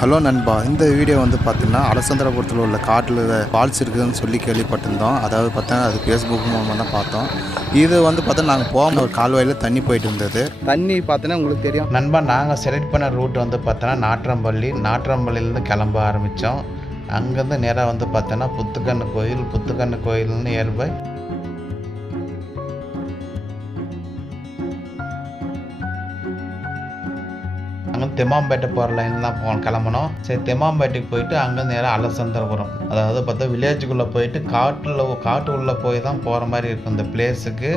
Hello நண்பா, இந்த video வந்து பார்த்தீங்கன்னா அலசந்திரபுரத்தில் உள்ள காட்டில் ஃபால்ஸ் இருக்குதுன்னு சொல்லி கேள்விப்பட்டிருந்தோம். அதாவது பார்த்தா அது ஃபேஸ்புக் மூலமாக தான் பார்த்தோம். இது வந்து பார்த்தா நாங்கள் போகாமல் ஒரு கால்வாயில் தண்ணி போயிட்டு இருந்தது. தண்ணி பார்த்தோன்னா உங்களுக்கு தெரியும் நண்பா. நாங்கள் செலக்ட் பண்ண ரூட் வந்து பார்த்தோன்னா நாட்றம்பள்ளியிலேருந்து கிளம்ப ஆரம்பித்தோம். அங்கேருந்து நேராக வந்து பார்த்தோன்னா புத்துக்கண்ணு கோயில்னு ஏர்பை அங்கே தெம்மாம்பேட்டை போகிற லைன் தான் கிளம்பணும். சரி, தெம்மாம்பேட்டைக்கு போயிட்டு அங்கேருந்து நேராக அலசந்திரபுரம், அதாவது பார்த்தா வில்லேஜுக்குள்ளே போயிட்டு காட்டு உள்ளே போய் தான் போகிற மாதிரி இருக்கும் இந்த பிளேஸுக்கு.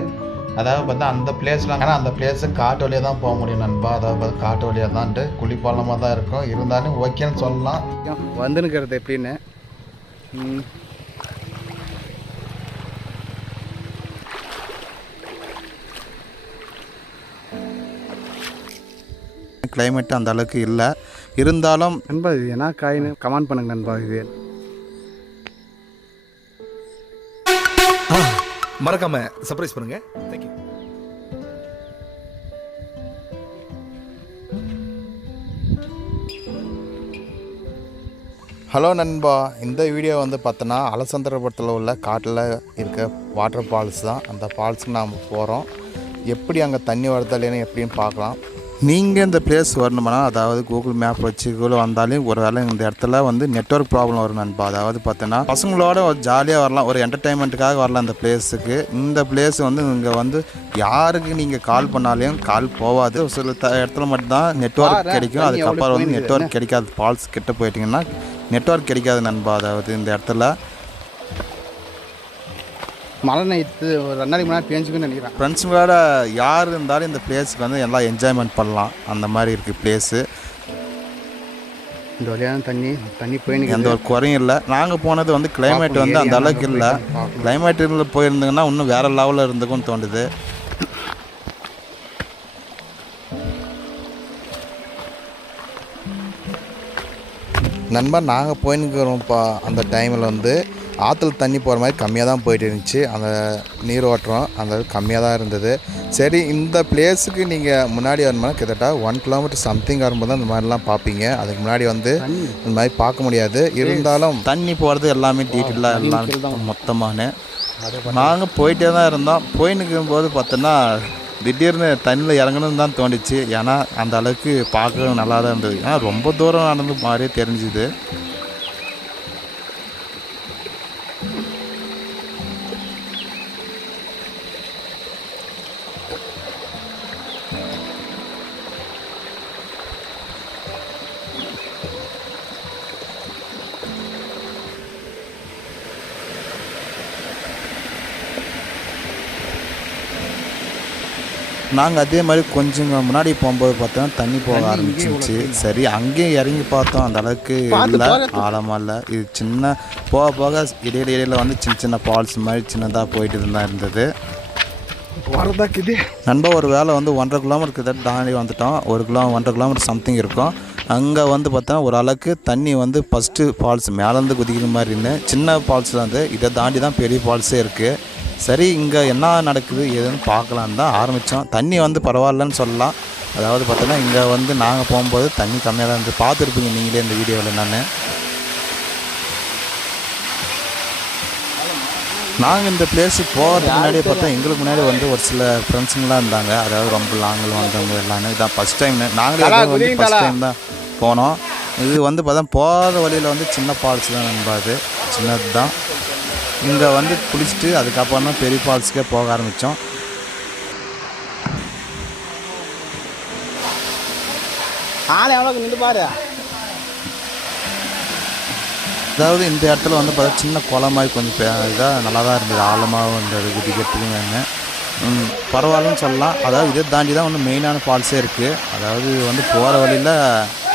அதாவது பார்த்தா அந்த பிளேஸில் ஆனால் அந்த பிளேஸுக்கு காட்டு வழியாக தான் போக முடியும் நண்பா. அதாவது பார்த்தா காட்டு வழியாக தான்ட்டு குளிப்பாலமாக தான் இருக்கும். இருந்தாலும் ஓகேன்னு சொல்லலாம். வந்துனுக்கிறது எப்படின்னு கிளைமேட் அந்த அளவுக்கு இல்லை. இருந்தாலும் நண்பா இது என்ன காயின்னு கமெண்ட் பண்ணுங்க நண்பா. இது மறக்காம சர்ப்ரைஸ் பண்ணுங்க. தேங்க்யூ. ஹலோ நண்பா, இந்த வீடியோ வந்து பார்த்தோன்னா அலசந்திரபுரத்தில் உள்ள காட்டில் இருக்க வாட்டர் ஃபால்ஸ் தான். அந்த ஃபால்ஸுக்கு நாம் போகிறோம். எப்படி அங்கே தண்ணி வருதா இல்லைன்னு எப்படின்னு பார்க்கலாம். நீங்கள் இந்த பிளேஸ் வரணுமானா, அதாவது கூகுள் மேப் வச்சு வந்தாலும் ஒரு வேளை இந்த இடத்துல வந்து நெட்வொர்க் ப்ராப்ளம் வரும் நண்பா. அதாவது பார்த்தோன்னா பசங்களோட ஜாலியாக வரலாம், ஒரு என்டர்டைன்மெண்ட்டுக்காக வரலாம் இந்த பிளேஸுக்கு. இந்த பிளேஸ் வந்து இங்கே வந்து யாருக்கு நீங்கள் கால் பண்ணாலையும் கால் போகாது. சில இடத்துல மட்டும்தான் நெட்வொர்க் கிடைக்கும். அதுக்கப்புறம் வந்து நெட்வொர்க் கிடைக்காது. ஃபால்ஸ் கிட்ட போயிட்டிங்கன்னா நெட்வொர்க் கிடைக்காது நண்பா. அதாவது இந்த இடத்துல மழை நைட்டு ஒரு 2 நாளைக்கு முன்னாடி பேஞ்சுக்குன்னு நினைக்கிறேன். ஃப்ரெண்ட்ஸுங்களோட யார் இருந்தாலும் இந்த பிளேஸுக்கு வந்து எல்லாம் என்ஜாய்மெண்ட் பண்ணலாம். அந்த மாதிரி இருக்குது பிளேஸு. இந்த வழியான தண்ணி போய் எந்த ஒரு குறையும் இல்லை. நாங்கள் போனது வந்து கிளைமேட் வந்து அந்த அளவுக்கு இல்லை. கிளைமேட்டில் போயிருந்தீங்கன்னா இன்னும் வேறு லெவலில் இருந்துக்கும்னு தோணுது. நண்பர் நாங்கள் போயின்னுக்கிறோம்ப்பா. அந்த டைமில் வந்து ஆற்றுல தண்ணி போகிற மாதிரி கம்மியாக தான் போயிட்டு இருந்துச்சு. அந்த நீரோட்டம் அந்த கம்மியாக தான் இருந்தது. சரி, இந்த பிளேஸுக்கு நீங்கள் முன்னாடி வரணும்னா கிட்டத்தட்ட 1 கிலோமீட்டர் சம்திங் வரும்போது தான் இந்த மாதிரிலாம் பார்ப்பீங்க. அதுக்கு முன்னாடி வந்து இந்த மாதிரி பார்க்க முடியாது. இருந்தாலும் தண்ணி போகிறது எல்லாமே டீட்டெயிலாக எல்லாம் மொத்தமான நாங்கள் போயிட்டே தான் இருந்தோம். போயின்னுக்கும் போது பார்த்தோன்னா திடீர்னு தண்ணியில் இறங்கணும்னு தான் தோணுச்சு. ஏன்னா அந்த அளவுக்கு பார்க்க நல்லா தான் இருந்தது. ஏன்னா ரொம்ப தூரம் நடந்து மாதிரியே தெரிஞ்சுது. நாங்கள் அதே மாதிரி கொஞ்சம் முன்னாடி போகும்போது பார்த்தோன்னா தண்ணி போக ஆரம்பிச்சிருச்சு. சரி, அங்கேயும் இறங்கி பார்த்தோம். அந்த அளவுக்கு இல்லை, ஆழமாக இல்லை. இது சின்ன போக போக இடையில வந்து சின்ன ஃபால்ஸ் மாதிரி சின்னதாக போயிட்டு தான் இருந்தது. நண்பா ஒரு வேலை வந்து 1.5 கிலோமீட்டர் தாண்டி வந்துட்டோம். 1.5 கிலோமீட்டர் சம்திங் இருக்கும். அங்கே வந்து பார்த்தோன்னா ஒரு அளவுக்கு தண்ணி வந்து ஃபஸ்ட்டு ஃபால்ஸ் மேலேருந்து குதிக்கிற மாதிரி இருந்தேன். சின்ன ஃபால்ஸ் வந்து இதை தாண்டி தான் பெரிய ஃபால்ஸே இருக்குது. சரி, இங்கே என்ன நடக்குது ஏதுன்னு பார்க்கலான்னு தான் ஆரம்பித்தோம். தண்ணி வந்து பரவாயில்லன்னு சொல்லலாம். அதாவது பார்த்தோன்னா இங்கே வந்து நாங்கள் போகும்போது தண்ணி கம்மியாக தான் இருந்து பார்த்துருப்பீங்க நீங்களே இந்த வீடியோவில். நாங்கள் இந்த பிளேஸுக்கு போகிறதுக்கு முன்னாடியே பார்த்தா எங்களுக்கு முன்னாடி வந்து ஒரு சில ஃப்ரெண்ட்ஸுங்களாம் இருந்தாங்க. அதாவது ரொம்ப லாங்கில் வந்தவங்க எல்லாமே. இதான் ஃபஸ்ட் டைம் நாங்களே வந்து ஃபஸ்ட் டைம் தான் போனோம். இது வந்து பார்த்தா போகிற வழியில் வந்து சின்ன ஃபால்ஸ் தான் நண்பாது, சின்னது தான். இங்கே வந்து குளிச்சுட்டு அதுக்கப்புறம் தான் பெரிய ஃபால்ஸுக்கே போக ஆரம்பித்தோம். அதாவது இந்த இடத்துல வந்து பார்த்தா சின்ன குளம் மாதிரி கொஞ்சம் இதாக நல்லா தான் இருந்தது. ஆழமாக இருந்தது, குதிக்கிறதுக்கும் வேணும். பரவாயில்லன்னு சொல்லலாம். அதாவது இதை தாண்டி தான் வந்து மெயினான ஃபால்ஸே இருக்குது. அதாவது வந்து போகிற வழியில்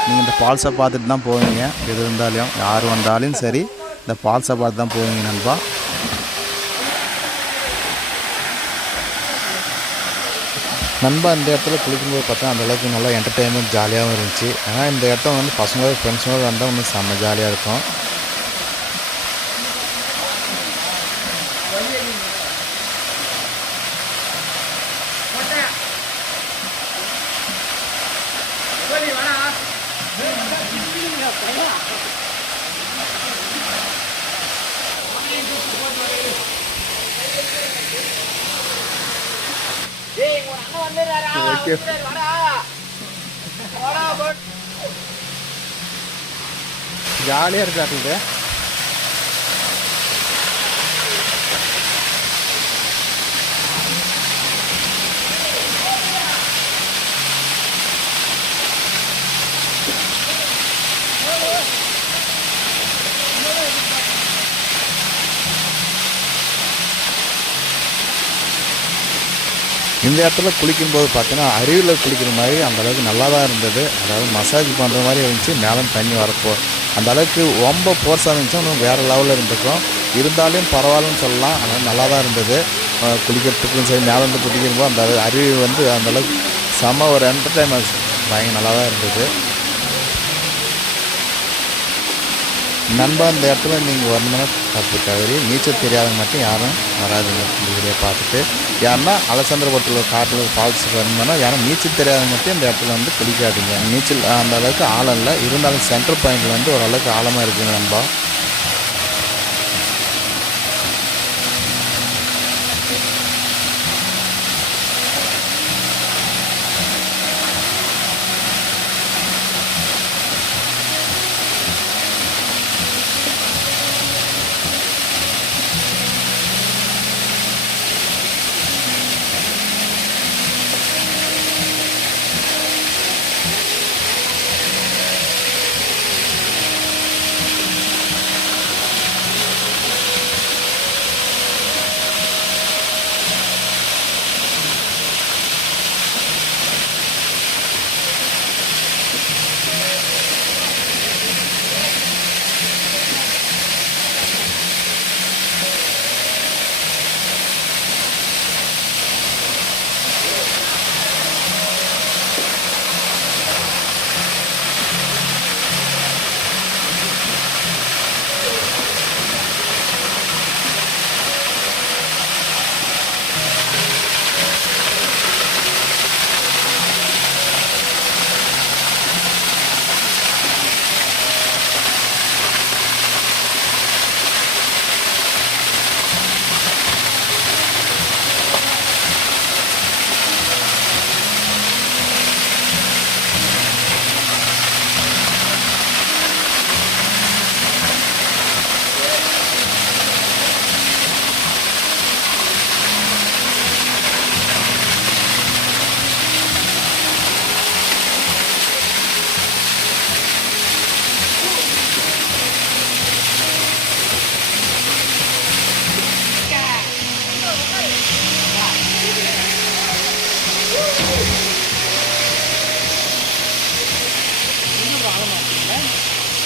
நீங்கள் இந்த ஃபால்ஸை பார்த்துட்டு தான் போவீங்க. எது இருந்தாலும் யார் வந்தாலும் சரி இந்த ஃபால்ஸை பார்த்து தான் போவீங்க நண்பா. இந்த இடத்துல குளிக்கும்போது பார்த்தா அந்தளவுக்கு நல்லா என்டர்டெயின்மெண்ட் ஜாலியாகவும் இருந்துச்சு. ஏன்னா இந்த இடத்துல வந்து பசங்களோட ஃப்ரெண்ட்ஸோடு வந்தால் இன்னும் செம்ம ஜாலியாக இருக்கும். ஜாலியாக இருக்காட்டுது. இந்த இடத்துல குளிக்கும்போது பார்த்தீங்கன்னா அருவியில் குளிக்கிற மாதிரி அந்தளவுக்கு நல்லா தான் இருந்தது. அதாவது மசாஜ் பண்ணுற மாதிரி இருந்துச்சு. மேலே தண்ணி வரப்போ அந்த அளவுக்கு ரொம்ப ஃபோர்ஸாக இருந்துச்சு. இன்னும் வேறு லெவலில் இருந்துக்கும். இருந்தாலும் பரவாயில்லன்னு சொல்லலாம். அதனால் நல்லா தான் இருந்தது. குளிக்கிறதுக்கும் சரி, மேலேருந்து குளிக்கும்போது அந்த அருவி வந்து அந்தளவுக்கு செம்ம ஒரு என்டர்டைன்மெண்ட் பயங்கர நல்லா தான் இருந்தது. நண்பா, இந்த இடத்துல நீங்கள் வரணும்னா தப்பு தவறி நீச்சல் தெரியாதவங்க மட்டும் யாரும் வராதுங்க. இந்த வீடியோ பார்த்துட்டு யாருன்னா அலசந்திரபுரத்தில் காட்டில் ஃபால்ஸுக்கு வரணும்னா யாரும் நீச்சல் தெரியாதவங்க மட்டும் இந்த இடத்துல வந்து குளிக்காதீங்க. நீச்சல் அந்த அளவுக்கு ஆழம் இல்லை. இருந்தாலும் சென்ட்ரல் பாயிண்டில் வந்து ஓரளவுக்கு ஆழமாக இருக்குங்க நண்பா.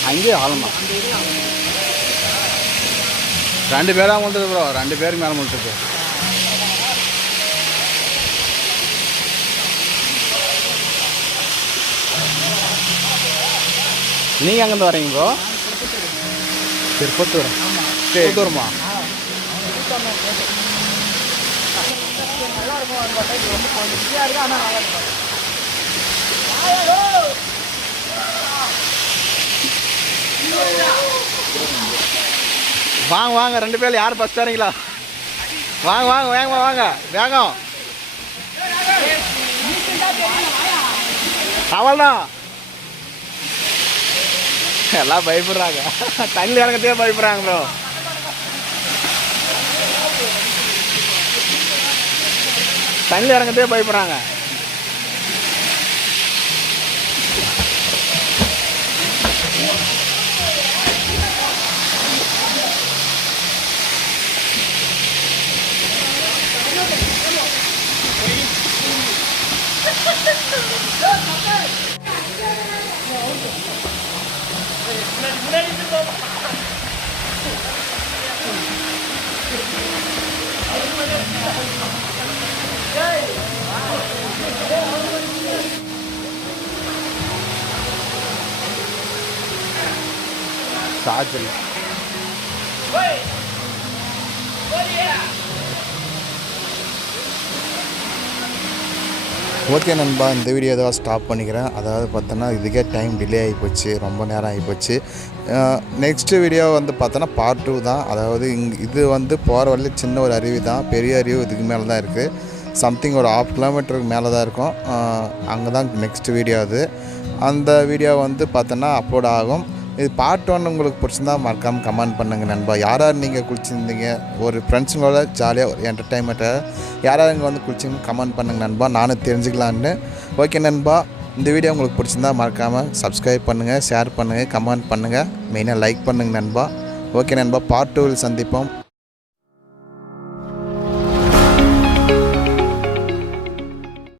அங்கேயே ஆழமா 2 பேராக முடிஞ்சது ப்ரோ. 2 பேருக்கு மேலே முடிச்சது. நீங்கள் அங்கேருந்து வரீங்க ப்ரோ? திருப்பத்தூர். திருப்பத்தூர்மா? வாங்க வாங்க, 2 பேர் யார் ஃபஸ்ட் வரீங்களா? வாங்க வாங்க, வேகமாக வாங்க, வேகம். அவள்தான் எல்லாம் பயப்படுறாங்க. தண்ணி இறங்கத்தே பயப்படுறாங்க ப்ரோ. தண்ணி இறங்கத்தே பயப்படுறாங்க. சார்ஜ் ஓகே நண்பா, இந்த வீடியோ ஏதாவது ஸ்டாப் பண்ணிக்கிறேன். அதாவது பார்த்தோன்னா இதுக்கே டைம் டிலே ஆகிப்போச்சு, ரொம்ப நேரம் ஆகிப்போச்சு. நெக்ஸ்ட்டு வீடியோ வந்து பார்த்தோன்னா பார்ட் 2 தான். அதாவது இது வந்து போகிற வழியில் சின்ன ஒரு அருவி தான், பெரிய அருவி இதுக்கு மேலே தான் இருக்குது. சம்திங் ஒரு 1/2 கிலோமீட்டருக்கு மேலே தான் இருக்கும். அங்கே தான் நெக்ஸ்ட் வீடியோ அது. அந்த வீடியோ வந்து பார்த்தோன்னா அப்லோட் ஆகும். இது பார்ட் 1 உங்களுக்கு பிடிச்சிருந்தா மறக்காமல் கமெண்ட் பண்ணுங்கள் நண்பா. யார் நீங்கள் குளிச்சிருந்தீங்க, ஒரு ஃப்ரெண்ட்ஸுங்களோட ஜாலியாக ஒரு என்டர்டைன்மெண்ட்டாக யார் இங்கே வந்து குளிச்சிங்கன்னு கமெண்ட் பண்ணுங்கள் நண்பா, நானும் தெரிஞ்சுக்கலான்னு. ஓகே நண்பா, இந்த வீடியோ உங்களுக்கு பிடிச்சிருந்தா மறக்காமல் சப்ஸ்கிரைப் பண்ணுங்கள், ஷேர் பண்ணுங்கள், கமெண்ட் பண்ணுங்கள், மெயினாக லைக் பண்ணுங்கள் நண்பா. ஓகே நண்பா, பார்ட் 2 சந்திப்போம்.